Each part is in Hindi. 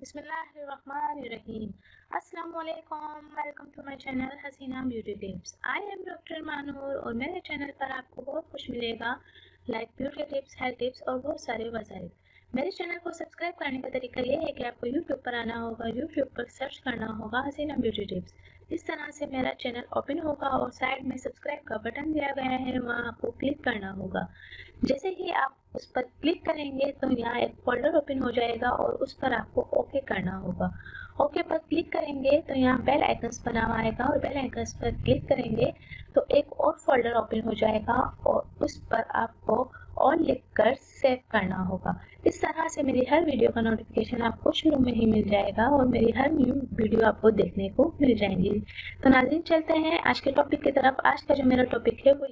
बिस्मिल्लाहिर्रहमानिर्रहीम। अस्सलाम वालेकुम, welcome to my channel Haseena beauty tips. I am doctor Manoor और मेरे चैनल पर आपको बहुत कुछ मिलेगा, like beauty tips, health tips और बहुत सारे वसाइल। मेरे चैनल को सब्सक्राइब करने का तरीका ये है कि आपको यूट्यूब पर आना होगा, यूट्यूब पर सर्च करना होगा हसीना ब्यूटी टिप्स। इस तरह से मेरा चैनल ओपन होगा और साइड में सब्सक्राइब का बटन दिया गया है, वहाँ आपको क्लिक करना होगा। जैसे ही आप उस पर क्लिक करेंगे तो यहाँ एक फोल्डर ओपन हो जाएगा और उस पर आपको ओके करना होगा। ओके पर क्लिक करेंगे तो यहाँ बेल आइकन्स बना हुआ आएगा और बेल आइकन्स पर क्लिक करेंगे तो एक और फोल्डर ओपन हो जाएगा और उस पर आपको ऑल लिखकर सेव करना होगा। इस तरह से मेरी हर वीडियो का नोटिफिकेशन आपको शुरू में ही मिल जाएगा और मेरी हर न्यू वीडियो आपको देखने को मिल जाएंगी। तो नाज़रीन, चलते हैं आज के टॉपिक की तरफ। आज का जो मेरा टॉपिक है वो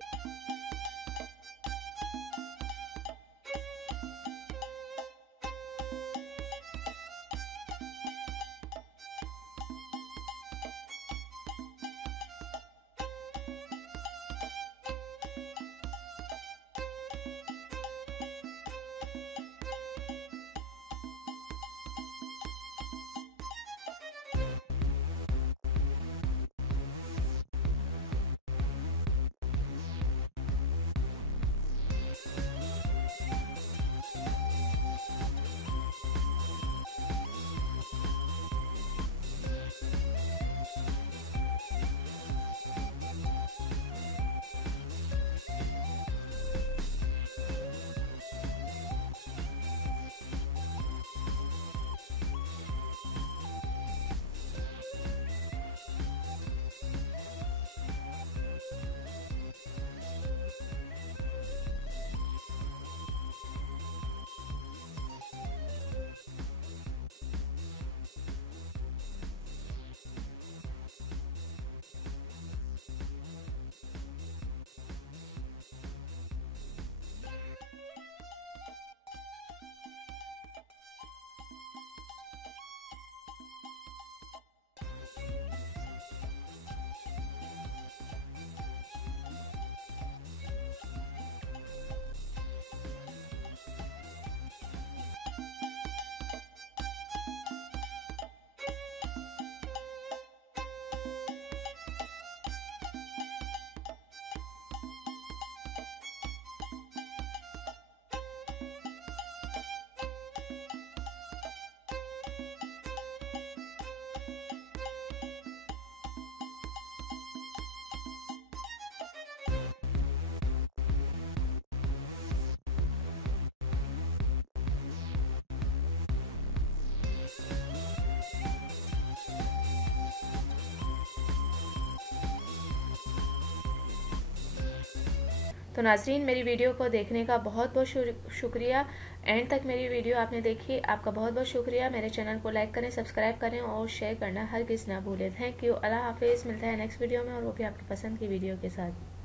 तो नाज़रीन, मेरी वीडियो को देखने का बहुत बहुत शुक्रिया। एंड तक मेरी वीडियो आपने देखी, आपका बहुत बहुत शुक्रिया। मेरे चैनल को लाइक करें, सब्सक्राइब करें और शेयर करना हरगिज़ ना भूलें। Thank you. अल्लाह हाफिज़। मिलता है नेक्स्ट वीडियो में और वो भी आपकी पसंद की वीडियो के साथ।